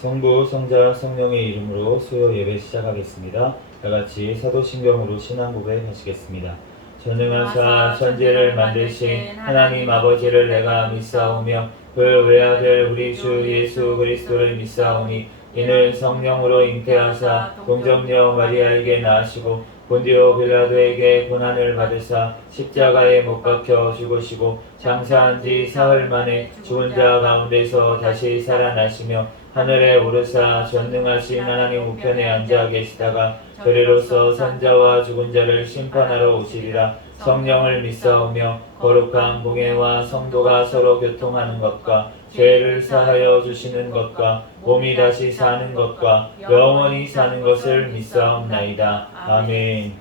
성부, 성자, 성령의 이름으로 수요 예배 시작하겠습니다. 다같이 사도신경으로 신앙 고백하시겠습니다. 전능하사 천지를 만드신 하나님 아버지를 내가 믿사오며 그 외아들 우리 주 예수 그리스도를 믿사오니 이는 성령으로 잉태하사 동정녀 마리아에게 낳으시고 본디오 빌라도에게 고난을 받으사 십자가에 못 박혀 죽으시고 장사한 지 사흘 만에 죽은 자 가운데서 다시 살아나시며 하늘에 오르사 전능하신 하나님 우편에 앉아 계시다가 저리로서 산자와 죽은 자를 심판하러 오시리라. 성령을 믿사오며 거룩한 공예와 성도가 서로 교통하는 것과 죄를 사하여 주시는 것과 몸이 다시 사는 것과 영원히 사는 것을 믿사옵나이다. 아멘.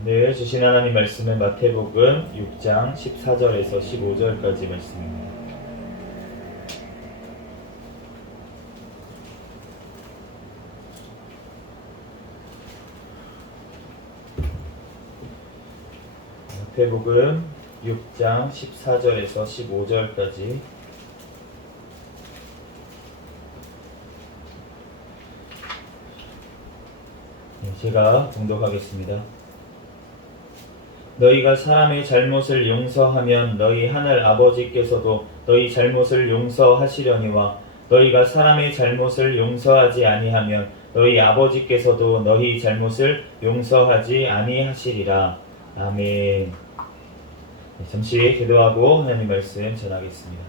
오늘 주신 하나님 말씀은 마태복음 6장 14절에서 15절까지 말씀입니다. 마태복음 6장 14절에서 15절까지 제가 봉독하겠습니다. 너희가 사람의 잘못을 용서하면 너희 하늘 아버지께서도 너희 잘못을 용서하시려니와 너희가 사람의 잘못을 용서하지 아니하면 너희 아버지께서도 너희 잘못을 용서하지 아니하시리라. 아멘. 잠시 기도하고 하나님 말씀 전하겠습니다.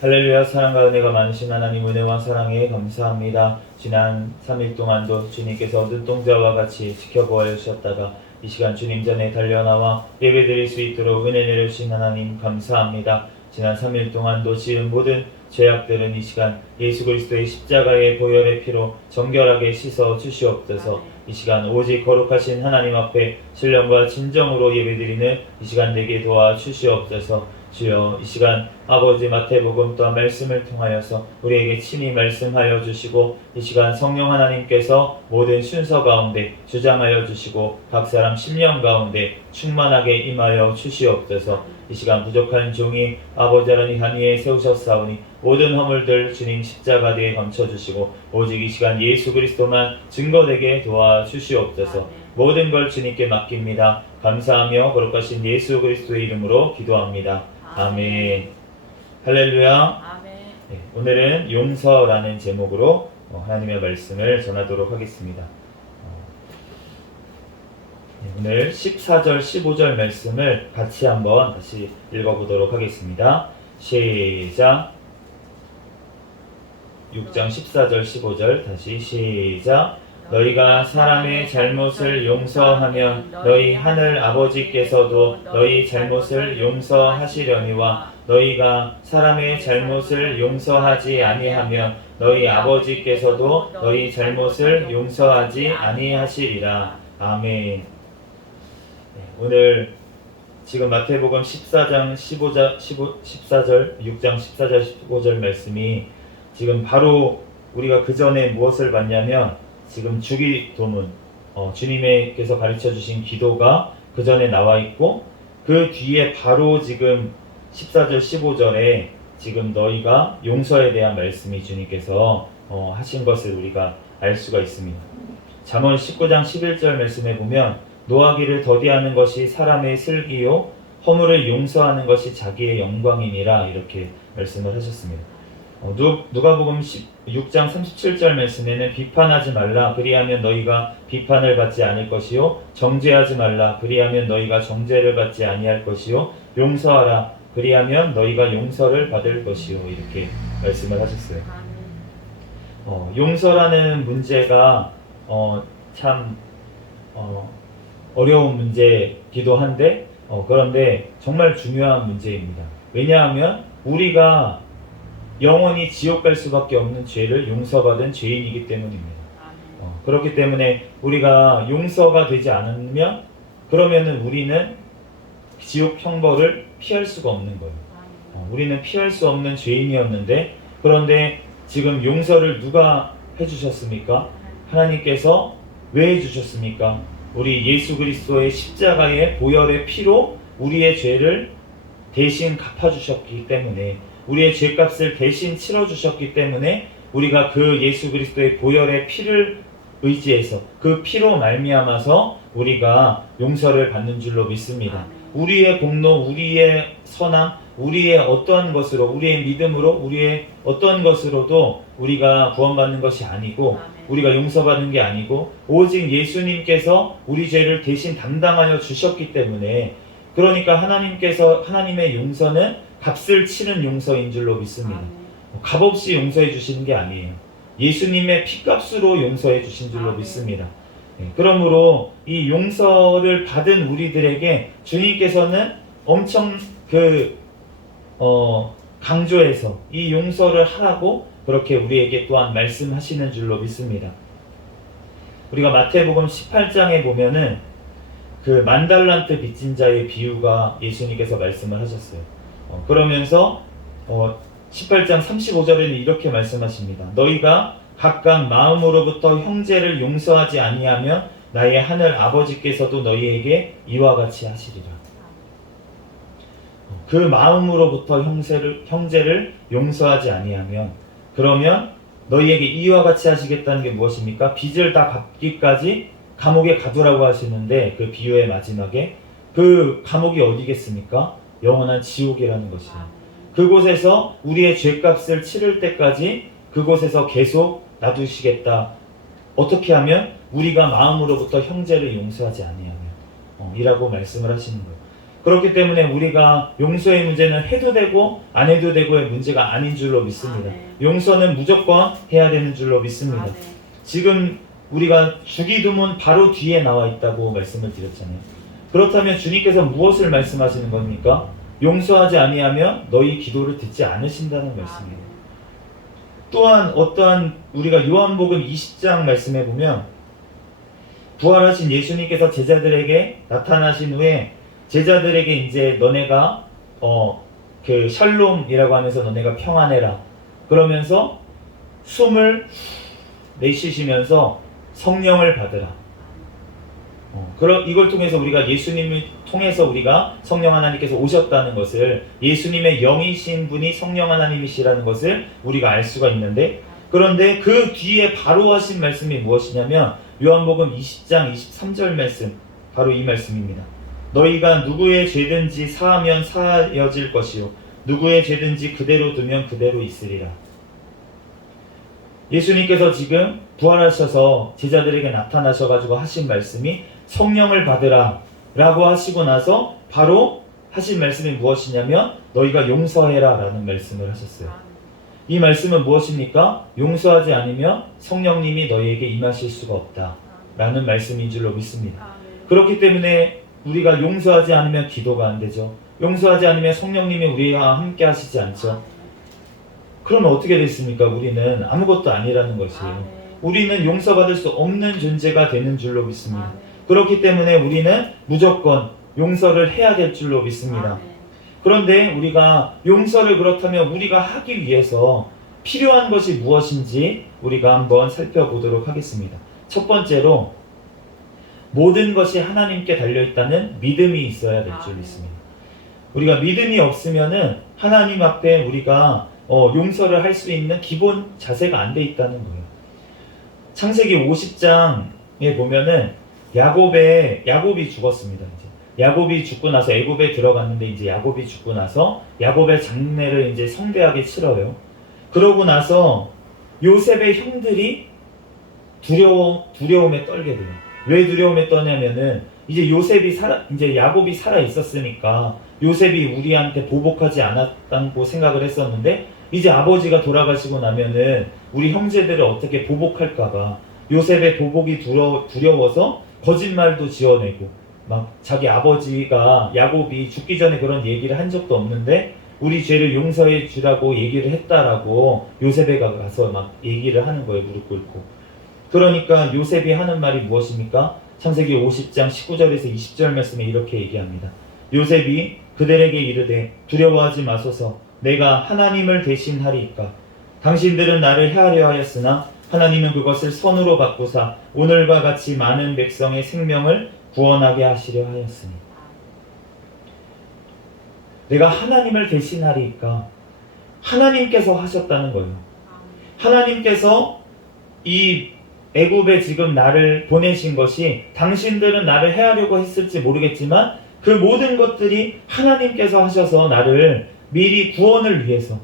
할렐루야. 사랑과 은혜가 많으신 하나님 은혜와 사랑에 감사합니다. 지난 3일 동안도 주님께서 눈동자와 같이 지켜보아 주셨다가 이 시간 주님 전에 달려나와 예배드릴 수 있도록 은혜 내려주신 하나님 감사합니다. 지난 3일 동안도 지은 모든 죄악들은 이 시간 예수 그리스도의 십자가의 보혈의 피로 정결하게 씻어 주시옵소서. 이 시간 오직 거룩하신 하나님 앞에 신령과 진정으로 예배드리는 이 시간 되게 도와 주시옵소서. 주여, 이 시간 아버지 마태복음 또한 말씀을 통하여서 우리에게 친히 말씀하여 주시고 이 시간 성령 하나님께서 모든 순서 가운데 주장하여 주시고 각 사람 심령 가운데 충만하게 임하여 주시옵소서. 이 시간 부족한 종이 아버지 하나님 한 위에 세우셨사오니 모든 허물들 주님 십자가 뒤에 감춰주시고 오직 이 시간 예수 그리스도만 증거되게 도와주시옵소서. 모든 걸 주님께 맡깁니다. 감사하며 거룩하신 예수 그리스도의 이름으로 기도합니다. 아멘. 할렐루야. 아멘. 네, 오늘은 용서라는 제목으로 하나님의 말씀을 전하도록 하겠습니다. 오늘 14절 15절 말씀을 같이 한번 다시 읽어보도록 하겠습니다. 시작. 6장 14절 15절 다시 시작. 너희가 사람의 잘못을 용서하면 너희 하늘 아버지께서도 너희 잘못을 용서하시려니와 너희가 사람의 잘못을 용서하지 아니하면 너희 아버지께서도 너희 잘못을 용서하지 아니하시리라. 아멘. 오늘 지금 마태복음 14장 14절 6장 14절 15절 말씀이 지금 바로 우리가 그 전에 무엇을 봤냐면 지금 주기도문 주님께서 가르쳐 주신 기도가 그 전에 나와 있고 그 뒤에 바로 지금 14절 15절에 지금 너희가 용서에 대한 말씀이 주님께서 하신 것을 우리가 알 수가 있습니다. 잠언 19장 11절 말씀에 보면 노하기를 더디하는 것이 사람의 슬기요 허물을 용서하는 것이 자기의 영광이니라 이렇게 말씀을 하셨습니다. 누가복음 6장 37절 말씀에는 비판하지 말라 그리하면 너희가 비판을 받지 않을 것이요 정죄하지 말라 그리하면 너희가 정죄를 받지 아니할 것이요 용서하라 그리하면 너희가 용서를 받을 것이요 이렇게 말씀을 하셨어요. 용서라는 문제가 참 어려운 문제이기도 한데 그런데 정말 중요한 문제입니다. 왜냐하면 우리가 영원히 지옥 갈 수밖에 없는 죄를 용서받은 죄인이기 때문입니다. 그렇기 때문에 우리가 용서가 되지 않으면 그러면은 우리는 지옥 형벌을 피할 수가 없는 거예요. 우리는 피할 수 없는 죄인이었는데 그런데 지금 용서를 누가 해주셨습니까? 하나님께서 왜 해주셨습니까? 우리 예수 그리스도의 십자가의 보혈의 피로 우리의 죄를 대신 갚아주셨기 때문에 우리의 죄값을 대신 치러주셨기 때문에 우리가 그 예수 그리스도의 보혈의 피를 의지해서 그 피로 말미암아서 우리가 용서를 받는 줄로 믿습니다. 우리의 공로, 우리의 선함, 우리의 어떠한 것으로, 우리의 믿음으로, 우리의 어떠한 것으로도 우리가 구원받는 것이 아니고 우리가 용서받는 게 아니고 오직 예수님께서 우리 죄를 대신 담당하여 주셨기 때문에, 그러니까 하나님의 용서는 값을 치는 용서인 줄로 믿습니다. 값없이 용서해 주시는 게 아니에요. 예수님의 피값으로 용서해 주신 줄로 믿습니다. 그러므로 이 용서를 받은 우리들에게 주님께서는 엄청 강조해서 이 용서를 하라고 그렇게 우리에게 또한 말씀하시는 줄로 믿습니다. 우리가 마태복음 18장에 보면은 그 만달란트 빚진 자의 비유가 예수님께서 말씀을 하셨어요. 그러면서 18장 35절에는 이렇게 말씀하십니다. 너희가 각각 마음으로부터 형제를 용서하지 아니하면 나의 하늘 아버지께서도 너희에게 이와 같이 하시리라. 그 마음으로부터 형제를 용서하지 아니하면, 그러면 너희에게 이와 같이 하시겠다는 게 무엇입니까? 빚을 다 갚기까지 감옥에 가두라고 하시는데, 그 비유의 마지막에 그 감옥이 어디겠습니까? 영원한 지옥이라는 것이에요. 그곳에서 우리의 죄값을 치를 때까지 그곳에서 계속 놔두시겠다. 어떻게 하면? 우리가 마음으로부터 형제를 용서하지 아니하면 이라고 말씀을 하시는 거예요. 그렇기 때문에 우리가 용서의 문제는 해도 되고 안 해도 되고의 문제가 아닌 줄로 믿습니다. 용서는 무조건 해야 되는 줄로 믿습니다. 지금 우리가 주기도문 바로 뒤에 나와 있다고 말씀을 드렸잖아요. 그렇다면 주님께서 무엇을 말씀하시는 겁니까? 용서하지 아니하면 너희 기도를 듣지 않으신다는 말씀이에요. 또한 어떠한 우리가 요한복음 20장 말씀해 보면 부활하신 예수님께서 제자들에게 나타나신 후에 제자들에게 이제 너네가 그 샬롬이라고 하면서 너네가 평안해라 그러면서 숨을 내쉬시면서 성령을 받으라. 이걸 통해서 우리가 예수님을 통해서 우리가 성령 하나님께서 오셨다는 것을, 예수님의 영이신 분이 성령 하나님이시라는 것을 우리가 알 수가 있는데, 그런데 그 뒤에 바로 하신 말씀이 무엇이냐면 요한복음 20장 23절 말씀, 바로 이 말씀입니다. 너희가 누구의 죄든지 사하면 사하여질 것이요 누구의 죄든지 그대로 두면 그대로 있으리라. 예수님께서 지금 부활하셔서 제자들에게 나타나셔가지고 하신 말씀이 성령을 받으라 라고 하시고 나서 바로 하신 말씀이 무엇이냐면 너희가 용서해라 라는 말씀을 하셨어요. 이 말씀은 무엇입니까? 용서하지 않으면 성령님이 너희에게 임하실 수가 없다 라는 말씀인 줄로 믿습니다. 그렇기 때문에 우리가 용서하지 않으면 기도가 안 되죠. 용서하지 않으면 성령님이 우리와 함께 하시지 않죠. 그러면 어떻게 됐습니까? 우리는 아무것도 아니라는 것이에요. 우리는 용서받을 수 없는 존재가 되는 줄로 믿습니다. 그렇기 때문에 우리는 무조건 용서를 해야 될 줄로 믿습니다. 그런데 우리가 용서를 그렇다면 우리가 하기 위해서 필요한 것이 무엇인지 우리가 한번 살펴보도록 하겠습니다. 첫 번째로 모든 것이 하나님께 달려있다는 믿음이 있어야 될 줄 믿습니다. 우리가 믿음이 없으면은 하나님 앞에 우리가 용서를 할 수 있는 기본 자세가 안 돼 있다는 거예요. 창세기 50장에 보면은 야곱이 죽었습니다. 이제 야곱이 죽고 나서 애굽에 들어갔는데 이제 야곱이 죽고 나서 야곱의 장례를 이제 성대하게 치러요. 그러고 나서 요셉의 형들이 두려움에 떨게 돼요. 왜 두려움에 떠냐면은 이제 이제 야곱이 살아 있었으니까 요셉이 우리한테 보복하지 않았다고 생각을 했었는데 이제 아버지가 돌아가시고 나면은 우리 형제들을 어떻게 보복할까봐 요셉의 보복이 두려워서 거짓말도 지어내고 막 자기 아버지가 야곱이 죽기 전에 그런 얘기를 한 적도 없는데 우리 죄를 용서해 주라고 얘기를 했다라고 요셉에 가서 막 얘기를 하는 거예요. 무릎 꿇고. 그러니까 요셉이 하는 말이 무엇입니까? 창세기 50장 19절에서 20절 말씀에 이렇게 얘기합니다. 요셉이 그들에게 이르되 두려워하지 마소서 내가 하나님을 대신하리이까. 당신들은 나를 해하려 하였으나 하나님은 그것을 선으로 바꾸사 오늘과 같이 많은 백성의 생명을 구원하게 하시려 하였으니. 내가 하나님을 대신하리이까. 하나님께서 하셨다는 거예요. 하나님께서 이 애굽에 지금 나를 보내신 것이 당신들은 나를 해하려고 했을지 모르겠지만 그 모든 것들이 하나님께서 하셔서 나를 미리 구원을 위해서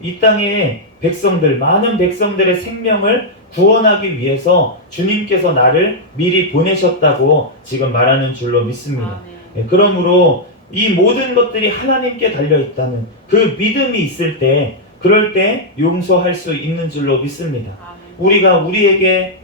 이 땅의 백성들, 많은 백성들의 생명을 구원하기 위해서 주님께서 나를 미리 보내셨다고 지금 말하는 줄로 믿습니다. 그러므로 이 모든 것들이 하나님께 달려있다는 그 믿음이 있을 때, 그럴 때 용서할 수 있는 줄로 믿습니다. 우리가 우리에게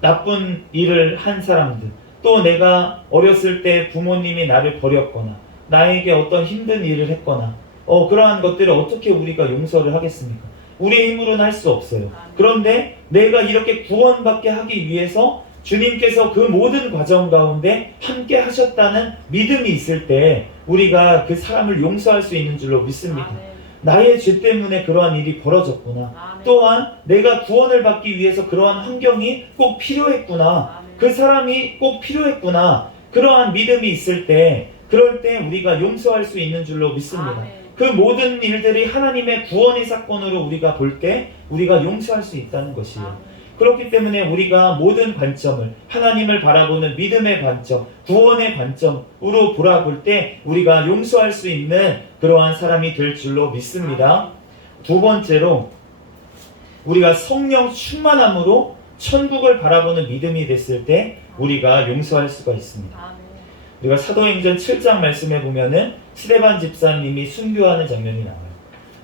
나쁜 일을 한 사람들, 또 내가 어렸을 때 부모님이 나를 버렸거나 나에게 어떤 힘든 일을 했거나 그러한 것들을 어떻게 우리가 용서를 하겠습니까? 우리의 힘으로는 할 수 없어요. 그런데 내가 이렇게 구원받게 하기 위해서 주님께서 그 모든 과정 가운데 함께 하셨다는 믿음이 있을 때 우리가 그 사람을 용서할 수 있는 줄로 믿습니다. 나의 죄 때문에 그러한 일이 벌어졌구나. 또한 내가 구원을 받기 위해서 그러한 환경이 꼭 필요했구나. 그 사람이 꼭 필요했구나. 그러한 믿음이 있을 때, 그럴 때 우리가 용서할 수 있는 줄로 믿습니다. 그 모든 일들이 하나님의 구원의 사건으로 우리가 볼 때 우리가 용서할 수 있다는 것이에요. 그렇기 때문에 우리가 모든 관점을 하나님을 바라보는 믿음의 관점, 구원의 관점으로 보라볼 때 우리가 용서할 수 있는 그러한 사람이 될 줄로 믿습니다. 두 번째로 우리가 성령 충만함으로 천국을 바라보는 믿음이 됐을 때 우리가 용서할 수가 있습니다. 우리가 사도행전 7장 말씀에 보면은 스데반 집사님이 순교하는 장면이 나와요.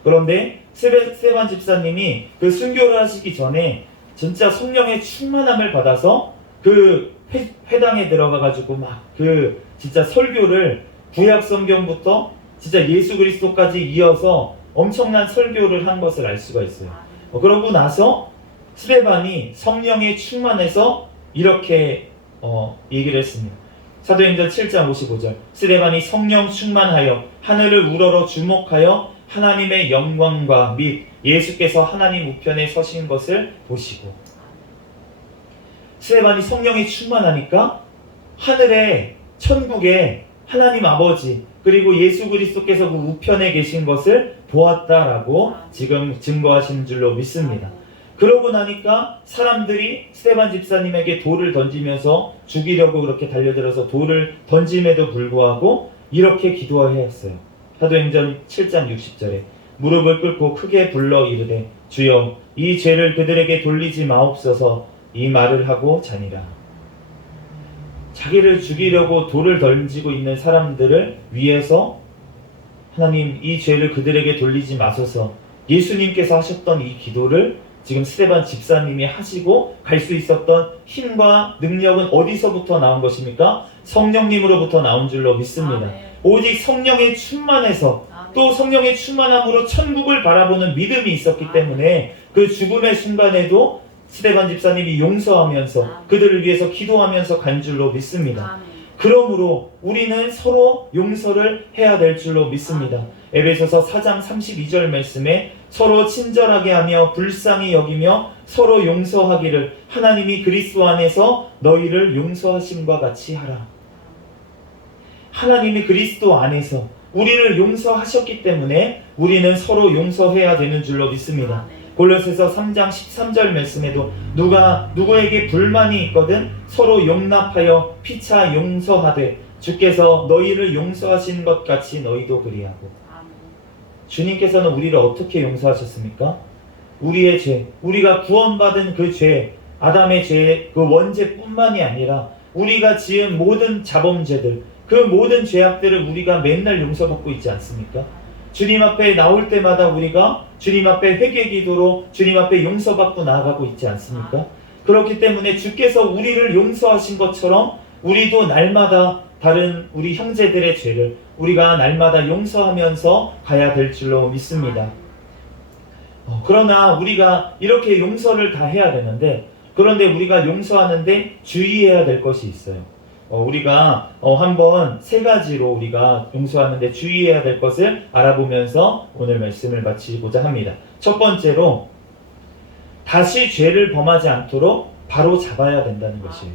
그런데 스데반 집사님이 그 순교를 하시기 전에 진짜 성령의 충만함을 받아서 그 회당에 들어가가지고 막 그 진짜 설교를 구약 성경부터 진짜 예수 그리스도까지 이어서 엄청난 설교를 한 것을 알 수가 있어요. 그러고 나서 스데반이 성령에 충만해서 이렇게 얘기를 했습니다. 사도행전 7장 55절 스데반이 성령 충만하여 하늘을 우러러 주목하여 하나님의 영광과 및 예수께서 하나님 우편에 서신 것을 보시고, 스데반이 성령이 충만하니까 하늘에 천국에 하나님 아버지 그리고 예수 그리스도께서 그 우편에 계신 것을 보았다라고 지금 증거하신 줄로 믿습니다. 그러고 나니까 사람들이 스데반 집사님에게 돌을 던지면서 죽이려고 그렇게 달려들어서 돌을 던짐에도 불구하고 이렇게 기도하였어요. 사도행전 7장 60절에 무릎을 꿇고 크게 불러 이르되 주여 이 죄를 그들에게 돌리지 마옵소서 이 말을 하고 자니라. 자기를 죽이려고 돌을 던지고 있는 사람들을 위해서 하나님 이 죄를 그들에게 돌리지 마소서, 예수님께서 하셨던 이 기도를 지금 스데반 집사님이 하시고 갈 수 있었던 힘과 능력은 어디서부터 나온 것입니까? 성령님으로부터 나온 줄로 믿습니다. 오직 성령에 충만해서 또 성령의 충만함으로 천국을 바라보는 믿음이 있었기 때문에 그 죽음의 순간에도 스데반 집사님이 용서하면서 그들을 위해서 기도하면서 간 줄로 믿습니다. 그러므로 우리는 서로 용서를 해야 될 줄로 믿습니다. 에베소서 4장 32절 말씀에 서로 친절하게 하며 불쌍히 여기며 서로 용서하기를 하나님이 그리스도 안에서 너희를 용서하심과 같이 하라. 하나님이 그리스도 안에서 우리를 용서하셨기 때문에 우리는 서로 용서해야 되는 줄로 믿습니다. 골로새서 3장 13절 말씀에도 누가 누구에게 불만이 있거든 서로 용납하여 피차 용서하되 주께서 너희를 용서하신 것 같이 너희도 그리하고. 주님께서는 우리를 어떻게 용서하셨습니까? 우리의 죄, 우리가 구원받은 그 죄, 아담의 죄, 그 원죄뿐만이 아니라 우리가 지은 모든 자범죄들, 그 모든 죄악들을 우리가 맨날 용서받고 있지 않습니까? 주님 앞에 나올 때마다 우리가 주님 앞에 회개 기도로 주님 앞에 용서받고 나아가고 있지 않습니까? 그렇기 때문에 주께서 우리를 용서하신 것처럼 우리도 날마다 다른 우리 형제들의 죄를 우리가 날마다 용서하면서 가야 될 줄로 믿습니다. 그러나 우리가 이렇게 용서를 다 해야 되는데, 그런데 우리가 용서하는데 주의해야 될 것이 있어요. 우리가 한번 세 가지로 우리가 용서하는데 주의해야 될 것을 알아보면서 오늘 말씀을 마치고자 합니다. 첫 번째로 다시 죄를 범하지 않도록 바로 잡아야 된다는 것이에요.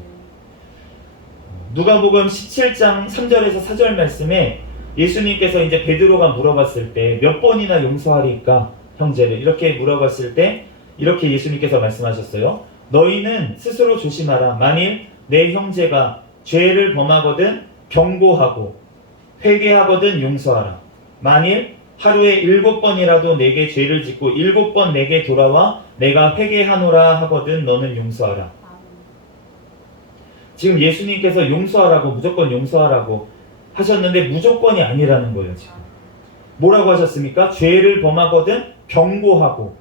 누가복음 17장 3절에서 4절 말씀에 예수님께서 이제 베드로가 물어봤을 때 몇 번이나 용서하리까 형제를? 이렇게 물어봤을 때 이렇게 예수님께서 말씀하셨어요. 너희는 스스로 조심하라. 만일 내 형제가 죄를 범하거든 경고하고 회개하거든 용서하라. 만일 하루에 7번이라도 내게 죄를 짓고 7번 내게 돌아와 내가 회개하노라 하거든 너는 용서하라. 지금 예수님께서 용서하라고 무조건 용서하라고 하셨는데 무조건이 아니라는 거예요. 지금 뭐라고 하셨습니까? 죄를 범하거든 경고하고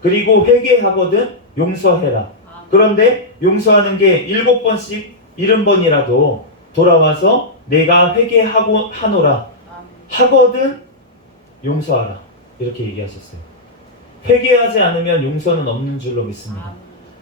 그리고 회개하거든 용서해라. 그런데 용서하는 게 7번씩 70번이라도 돌아와서 내가 회개하고 하노라 하거든 용서하라. 이렇게 얘기하셨어요. 회개하지 않으면 용서는 없는 줄로 믿습니다.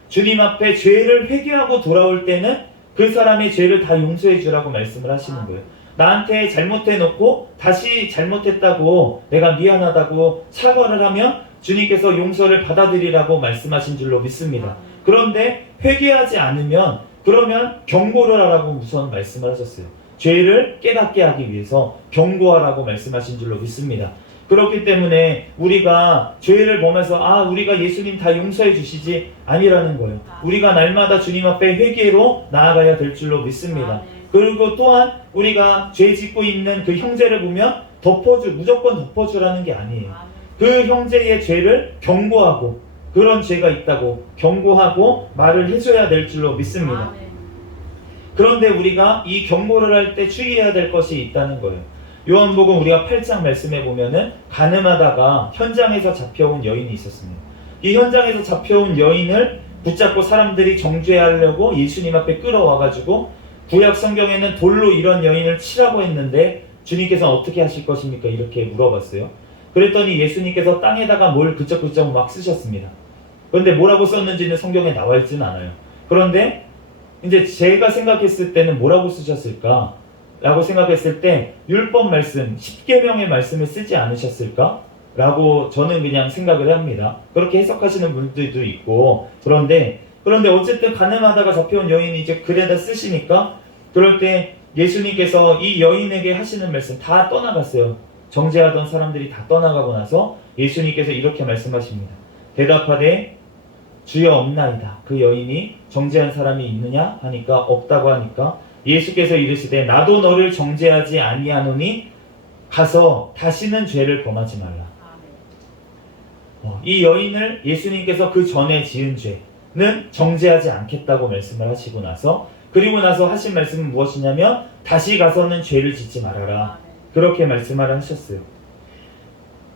주님 앞에 죄를 회개하고 돌아올 때는 그 사람의 죄를 다 용서해 주라고 말씀을 하시는 거예요. 나한테 잘못해 놓고 다시 잘못했다고 내가 미안하다고 사과를 하면 주님께서 용서를 받아들이라고 말씀하신 줄로 믿습니다. 그런데 회개하지 않으면 그러면 경고를 하라고 우선 말씀을 하셨어요. 죄를 깨닫게 하기 위해서 경고하라고 말씀하신 줄로 믿습니다. 그렇기 때문에 우리가 죄를 범해서 우리가 예수님 다 용서해 주시지 아니라는 거예요. 우리가 날마다 주님 앞에 회개로 나아가야 될 줄로 믿습니다. 그리고 또한 우리가 죄 짓고 있는 그 형제를 보면 무조건 덮어주라는 게 아니에요. 그 형제의 죄를 경고하고 그런 죄가 있다고 경고하고 말을 해줘야 될 줄로 믿습니다. 그런데 우리가 이 경고를 할 때 주의해야 될 것이 있다는 거예요. 요한복음 우리가 8장 말씀해 보면은 가늠하다가 현장에서 잡혀온 여인이 있었습니다. 이 현장에서 잡혀온 여인을 붙잡고 사람들이 정죄하려고 예수님 앞에 끌어와가지고 구약 성경에는 돌로 이런 여인을 치라고 했는데 주님께서 어떻게 하실 것입니까? 이렇게 물어봤어요. 그랬더니 예수님께서 땅에다가 뭘 그쩍그쩍 막 쓰셨습니다. 그런데 뭐라고 썼는지는 성경에 나와 있지는 않아요. 그런데 이제 제가 생각했을 때는 뭐라고 쓰셨을까? 라고 생각했을 때 율법 말씀, 10계명의 말씀을 쓰지 않으셨을까? 라고 저는 그냥 생각을 합니다. 그렇게 해석하시는 분들도 있고 그런데 어쨌든 가늠하다가 잡혀온 여인이 이제 글에다 쓰시니까 그럴 때 예수님께서 이 여인에게 하시는 말씀 다 떠나갔어요. 정죄하던 사람들이 다 떠나가고 나서 예수님께서 이렇게 말씀하십니다. 대답하되 주여 없나이다. 그 여인이 정죄한 사람이 있느냐 하니까 없다고 하니까 예수께서 이르시되 나도 너를 정죄하지 아니하노니 가서 다시는 죄를 범하지 말라. 이 여인을 예수님께서 그 전에 지은 죄는 정죄하지 않겠다고 말씀을 하시고 나서 그리고 나서 하신 말씀은 무엇이냐면 다시 가서는 죄를 짓지 말아라. 그렇게 말씀을 하셨어요.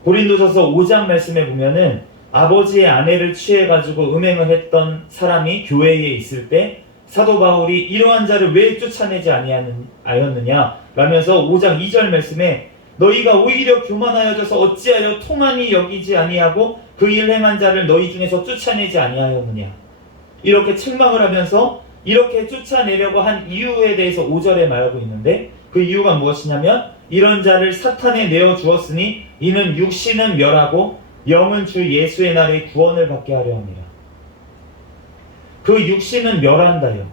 고린도전서 5장 말씀에 보면은 아버지의 아내를 취해가지고 음행을 했던 사람이 교회에 있을 때 사도 바울이 이러한 자를 왜 쫓아내지 아니하였느냐 라면서 5장 2절 말씀에 너희가 오히려 교만하여져서 어찌하여 통한이 여기지 아니하고 그 일 행한 자를 너희 중에서 쫓아내지 아니하였느냐 이렇게 책망을 하면서 이렇게 쫓아내려고 한 이유에 대해서 5절에 말하고 있는데 그 이유가 무엇이냐면 이런 자를 사탄에 내어 주었으니 이는 육신은 멸하고 영은 주 예수의 날에 구원을 받게 하려 합니다. 그 육신은 멸한다요.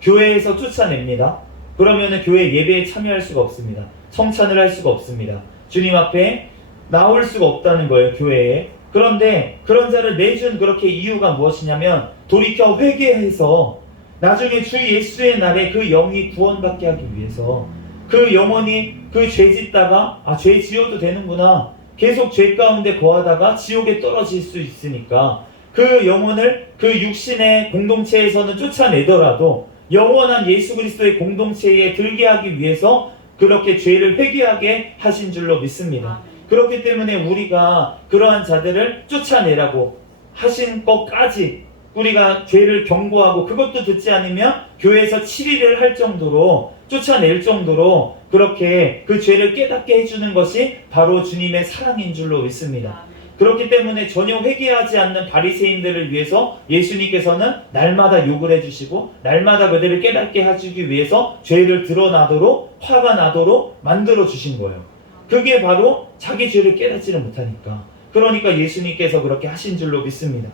교회에서 쫓아냅니다. 그러면은 교회 예배에 참여할 수가 없습니다. 성찬을 할 수가 없습니다. 주님 앞에 나올 수가 없다는 거예요. 교회에. 그런데 그런 자를 내준 그렇게 이유가 무엇이냐면 돌이켜 회개해서 나중에 주 예수의 날에 그 영이 구원받게 하기 위해서 그 영혼이 그 죄 짓다가 죄 지어도 되는구나 계속 죄 가운데 거하다가 지옥에 떨어질 수 있으니까 그 영혼을 그 육신의 공동체에서는 쫓아내더라도 영원한 예수 그리스도의 공동체에 들게 하기 위해서 그렇게 죄를 회개하게 하신 줄로 믿습니다. 그렇기 때문에 우리가 그러한 자들을 쫓아내라고 하신 것까지 우리가 죄를 경고하고 그것도 듣지 않으면 교회에서 7일을 할 정도로 쫓아낼 정도로 그렇게 그 죄를 깨닫게 해주는 것이 바로 주님의 사랑인 줄로 믿습니다. 그렇기 때문에 전혀 회개하지 않는 바리새인들을 위해서 예수님께서는 날마다 욕을 해주시고 날마다 그들을 깨닫게 해주기 위해서 죄를 드러나도록 화가 나도록 만들어 주신 거예요. 그게 바로 자기 죄를 깨닫지를 못하니까. 그러니까 예수님께서 그렇게 하신 줄로 믿습니다.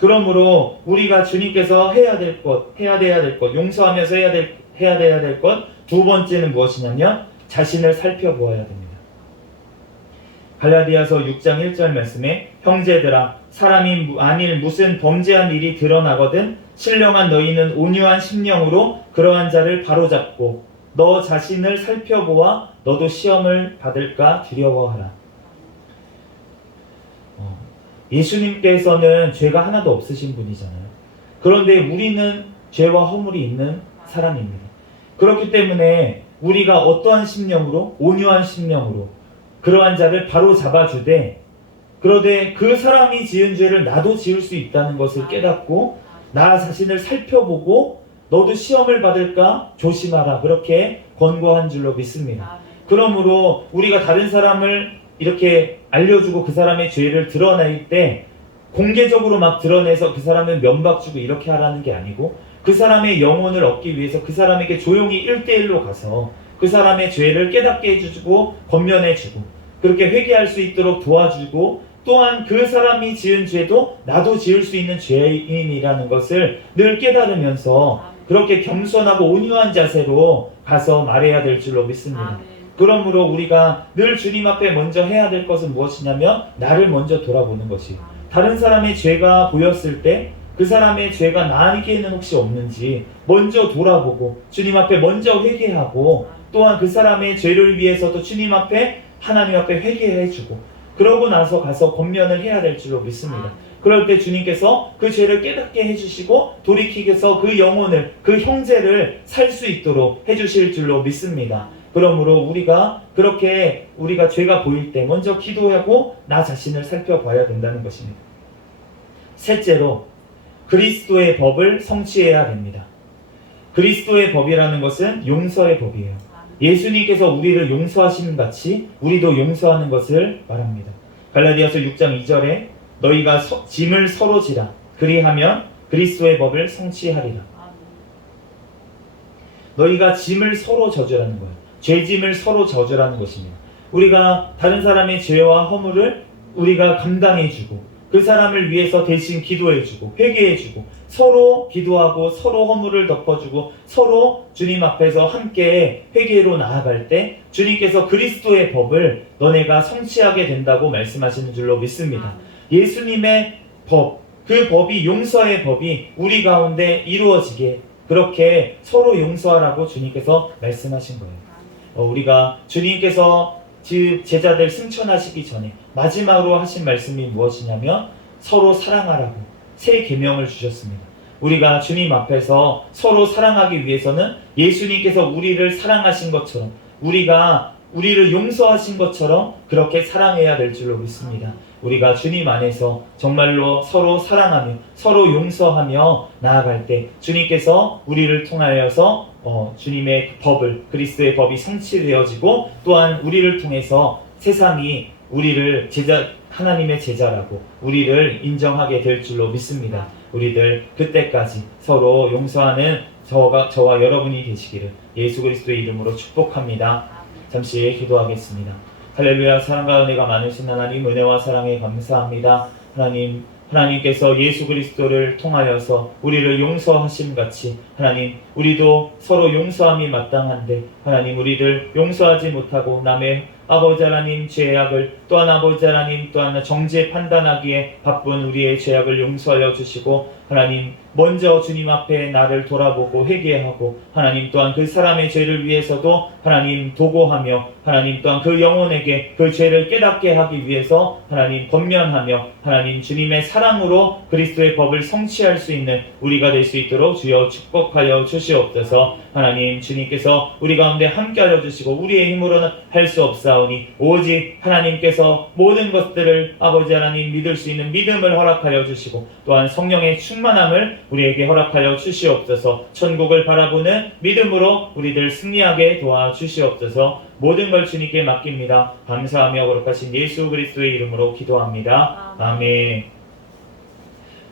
그러므로 우리가 주님께서 해야 될 것, 용서하면서 해야 될 것, 두 번째는 무엇이냐면 자신을 살펴보아야 됩니다. 갈라디아서 6장 1절 말씀에 형제들아 사람이 만일 무슨 범죄한 일이 드러나거든 신령한 너희는 온유한 심령으로 그러한 자를 바로잡고 너 자신을 살펴보아 너도 시험을 받을까 두려워하라. 예수님께서는 죄가 하나도 없으신 분이잖아요. 그런데 우리는 죄와 허물이 있는 사람입니다. 그렇기 때문에 우리가 어떠한 심령으로 온유한 심령으로 그러한 자를 바로 잡아주되 그러되 그 사람이 지은 죄를 나도 지을 수 있다는 것을 깨닫고 나 자신을 살펴보고 너도 시험을 받을까 조심하라 그렇게 권고한 줄로 믿습니다. 그러므로 우리가 다른 사람을 이렇게 알려주고 그 사람의 죄를 드러낼 때 공개적으로 막 드러내서 그 사람을 면박주고 이렇게 하라는 게 아니고 그 사람의 영혼을 얻기 위해서 그 사람에게 조용히 1대1로 가서 그 사람의 죄를 깨닫게 해주고 권면해주고 그렇게 회개할 수 있도록 도와주고 또한 그 사람이 지은 죄도 나도 지을 수 있는 죄인이라는 것을 늘 깨달으면서 그렇게 겸손하고 온유한 자세로 가서 말해야 될 줄로 믿습니다. 그러므로 우리가 늘 주님 앞에 먼저 해야 될 것은 무엇이냐면 나를 먼저 돌아보는 것이 다른 사람의 죄가 보였을 때 그 사람의 죄가 나에게는 혹시 없는지 먼저 돌아보고 주님 앞에 먼저 회개하고 또한 그 사람의 죄를 위해서도 주님 앞에 하나님 앞에 회개해주고 그러고 나서 가서 권면을 해야 될 줄로 믿습니다. 그럴 때 주님께서 그 죄를 깨닫게 해주시고 돌이키게서 그 영혼을 그 형제를 살 수 있도록 해주실 줄로 믿습니다. 그러므로 우리가 그렇게 우리가 죄가 보일 때 먼저 기도하고 나 자신을 살펴봐야 된다는 것입니다. 셋째로 그리스도의 법을 성취해야 됩니다. 그리스도의 법이라는 것은 용서의 법이에요. 예수님께서 우리를 용서하시는 같이 우리도 용서하는 것을 말합니다. 갈라디아서 6장 2절에 너희가 짐을 서로 지라 그리하면 그리스도의 법을 성취하리라. 너희가 짐을 서로 져주라는 거예요. 죄짐을 서로 져주라는 것입니다. 우리가 다른 사람의 죄와 허물을 우리가 감당해주고 그 사람을 위해서 대신 기도해주고 회개해주고 서로 기도하고 서로 허물을 덮어주고 서로 주님 앞에서 함께 회개로 나아갈 때 주님께서 그리스도의 법을 너네가 성취하게 된다고 말씀하시는 줄로 믿습니다. 예수님의 법, 그 법이 용서의 법이 우리 가운데 이루어지게 그렇게 서로 용서하라고 주님께서 말씀하신 거예요. 우리가 주님께서 제자들 승천하시기 전에 마지막으로 하신 말씀이 무엇이냐면 서로 사랑하라고 새 계명을 주셨습니다. 우리가 주님 앞에서 서로 사랑하기 위해서는 예수님께서 우리를 사랑하신 것처럼 우리가 우리를 용서하신 것처럼 그렇게 사랑해야 될 줄로 믿습니다. 우리가 주님 안에서 정말로 서로 사랑하며 서로 용서하며 나아갈 때 주님께서 우리를 통하여서 주님의 법을 그리스도의 법이 성취되어지고 또한 우리를 통해서 세상이 우리를 하나님의 제자라고 우리를 인정하게 될 줄로 믿습니다. 우리들 그때까지 서로 용서하는 저와 여러분이 되시기를 예수 그리스도의 이름으로 축복합니다. 잠시 기도하겠습니다. 할렐루야. 사랑과 은혜가 많으신 하나님 은혜와 사랑에 감사합니다. 하나님께서 예수 그리스도를 통하여서 우리를 용서하심 같이 하나님 우리도 서로 용서함이 마땅한데 하나님 우리를 용서하지 못하고 남의 아버지 하나님 죄악을 또한 아버지 하나님 또한 정죄 판단하기에 바쁜 우리의 죄악을 용서하여 주시고 하나님 먼저 주님 앞에 나를 돌아보고 회개하고 하나님 또한 그 사람의 죄를 위해서도 하나님 도고하며 하나님 또한 그 영혼에게 그 죄를 깨닫게 하기 위해서 하나님 권면하며 하나님 주님의 사랑으로 그리스도의 법을 성취할 수 있는 우리가 될 수 있도록 주여 축복하여 주시옵소서. 하나님 주님께서 우리 가운데 함께하여 주시고 우리의 힘으로는 할 수 없사오니 오직 하나님께서 모든 것들을 아버지 하나님 믿을 수 있는 믿음을 허락하여 주시고 또한 성령의 충만함을 우리에게 허락하여 주시옵소서. 천국을 바라보는 믿음으로 우리들 승리하게 도와주시옵소서. 모든 걸 주님께 맡깁니다. 감사하며 거룩하신 예수 그리스도의 이름으로 기도합니다. 아멘.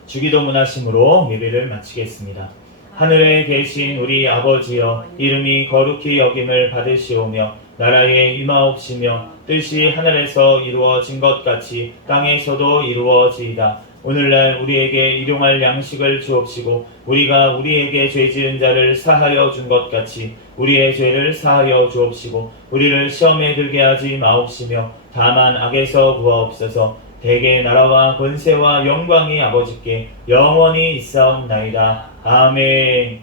주기도 문하심으로 예배를 마치겠습니다. 하늘에 계신 우리 아버지여 이름이 거룩히 여김을 받으시오며 나라에 임하옵시며 뜻이 하늘에서 이루어진 것 같이 땅에서도 이루어지이다. 오늘날 우리에게 일용할 양식을 주옵시고 우리가 우리에게 죄지은 자를 사하여 준 것 같이 우리의 죄를 사하여 주옵시고 우리를 시험에 들게 하지 마옵시며 다만 악에서 구하옵소서. 대개 나라와 권세와 영광이 아버지께 영원히 있사옵나이다. 아멘.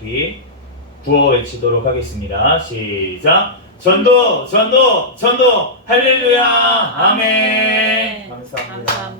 우리 구호 외치도록 하겠습니다. 시작. 전도, 전도, 전도. 할렐루야. 아멘. 감사합니다.